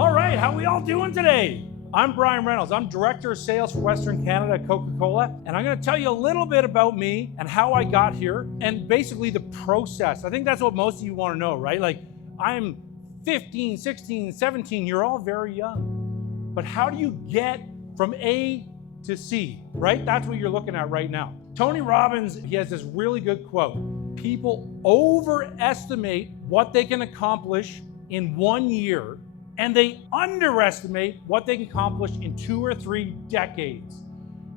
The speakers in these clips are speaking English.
All right, how we all doing today? I'm Bryan Reynolds. I'm Director of Sales for Western Canada at Coca-Cola, and I'm going to tell you a little bit about me and how I got here and basically the process. I think that's what most of you want to know, right? Like, I'm 15, 16, 17, you're all very young. But how do you get from A to C, right? That's what you're looking at right now. Tony Robbins, he has this really good quote. People overestimate what they can accomplish in 1 year, and they underestimate what they can accomplish in 2 or 3 decades.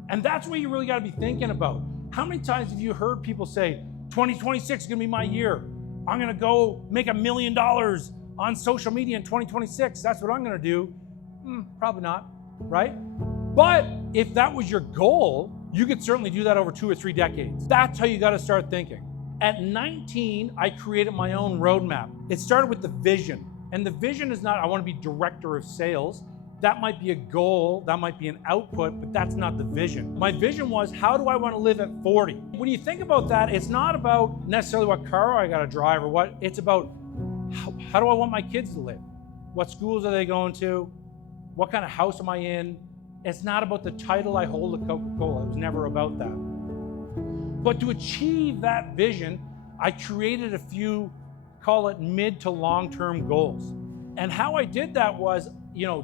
And that's what you really got to be thinking about. How many times have you heard people say, 2026 is going to be my year. I'm going to go make $1 million on social media in 2026. That's what I'm going to do. Probably not, right? But if that was your goal, you could certainly do that over 2 or 3 decades. That's how you got to start thinking. At 19, I created my own roadmap. It started with the vision. And the vision is not, I want to be director of sales. That might be a goal, that might be an output, but that's not the vision. My vision was, how do I want to live at 40? When you think about that, it's not about necessarily what car I got to drive or what, it's about how do I want my kids to live? What schools are they going to? What kind of house am I in? It's not about the title I hold at Coca-Cola. It was never about that. But to achieve that vision, I created a few, call it mid to long-term goals. And how I did that was,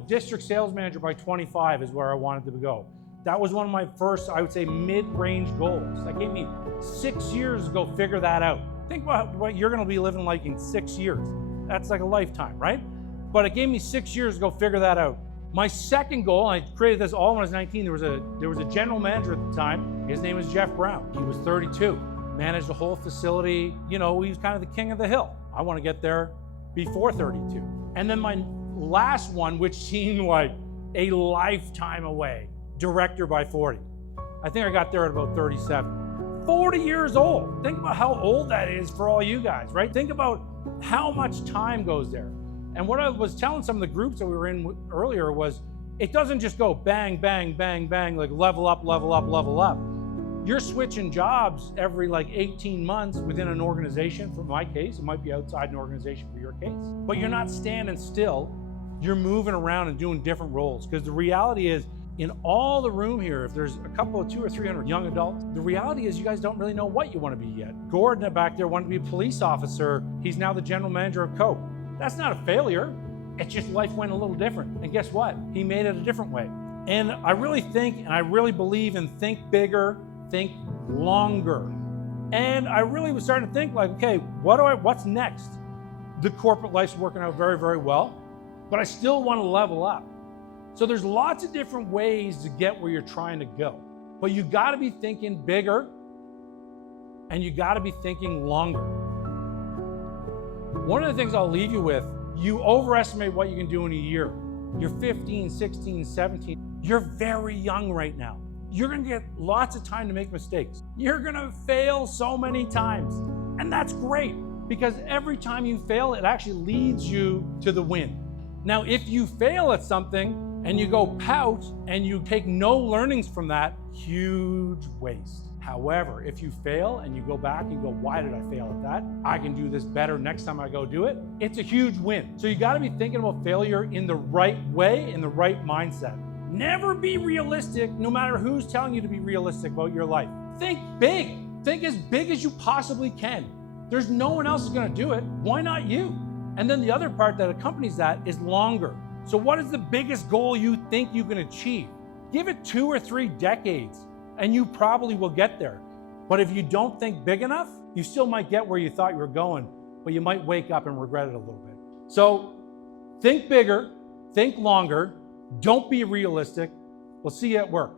district sales manager by 25 is where I wanted to go. That was one of my first, I would say, mid-range goals. That gave me 6 years to go figure that out. Think about what you're gonna be living like in 6 years. That's like a lifetime, right? But it gave me 6 years to go figure that out. My second goal, I created this all when I was 19, there was a general manager at the time. His name was Jeff Brown. He was 32, managed the whole facility. He was kind of the king of the hill. I want to get there before 32. And then my last one, which seemed like a lifetime away, director by 40. I think I got there at about 37. 40 years old. Think about how old that is for all you guys, right? Think about how much time goes there. And what I was telling some of the groups that we were in earlier was, it doesn't just go bang, bang, bang, bang, like level up, level up, level up. You're switching jobs every 18 months within an organization. For my case, it might be outside an organization for your case. But you're not standing still. You're moving around and doing different roles. Because the reality is, in all the room here, if there's a couple of 200 or 300 young adults, the reality is you guys don't really know what you want to be yet. Gordon back there wanted to be a police officer. He's now the general manager of Coke. That's not a failure. It's just life went a little different. And guess what? He made it a different way. And I really think, and I really believe in think bigger, think longer. And I really was starting to think okay, what's next? The corporate life's working out very, very well, but I still want to level up. So there's lots of different ways to get where you're trying to go. But you got to be thinking bigger, and you got to be thinking longer. One of the things I'll leave you with, you overestimate what you can do in a year. You're 15, 16, 17. You're very young right now. You're gonna get lots of time to make mistakes. You're gonna fail so many times. And that's great, because every time you fail, it actually leads you to the win. Now, if you fail at something and you go pout and you take no learnings from that, huge waste. However, if you fail and you go back and go, why did I fail at that? I can do this better next time I go do it. It's a huge win. So you gotta be thinking about failure in the right way, in the right mindset. Never be realistic, no matter who's telling you to be realistic about your life. Think big. Think as big as you possibly can. There's no one else who's gonna do it. Why not you? And then the other part that accompanies that is longer. So what is the biggest goal you think you can achieve? Give it 2 or 3 decades, and you probably will get there. But if you don't think big enough, you still might get where you thought you were going, but you might wake up and regret it a little bit. So think bigger, think longer, don't be realistic. We'll see you at work.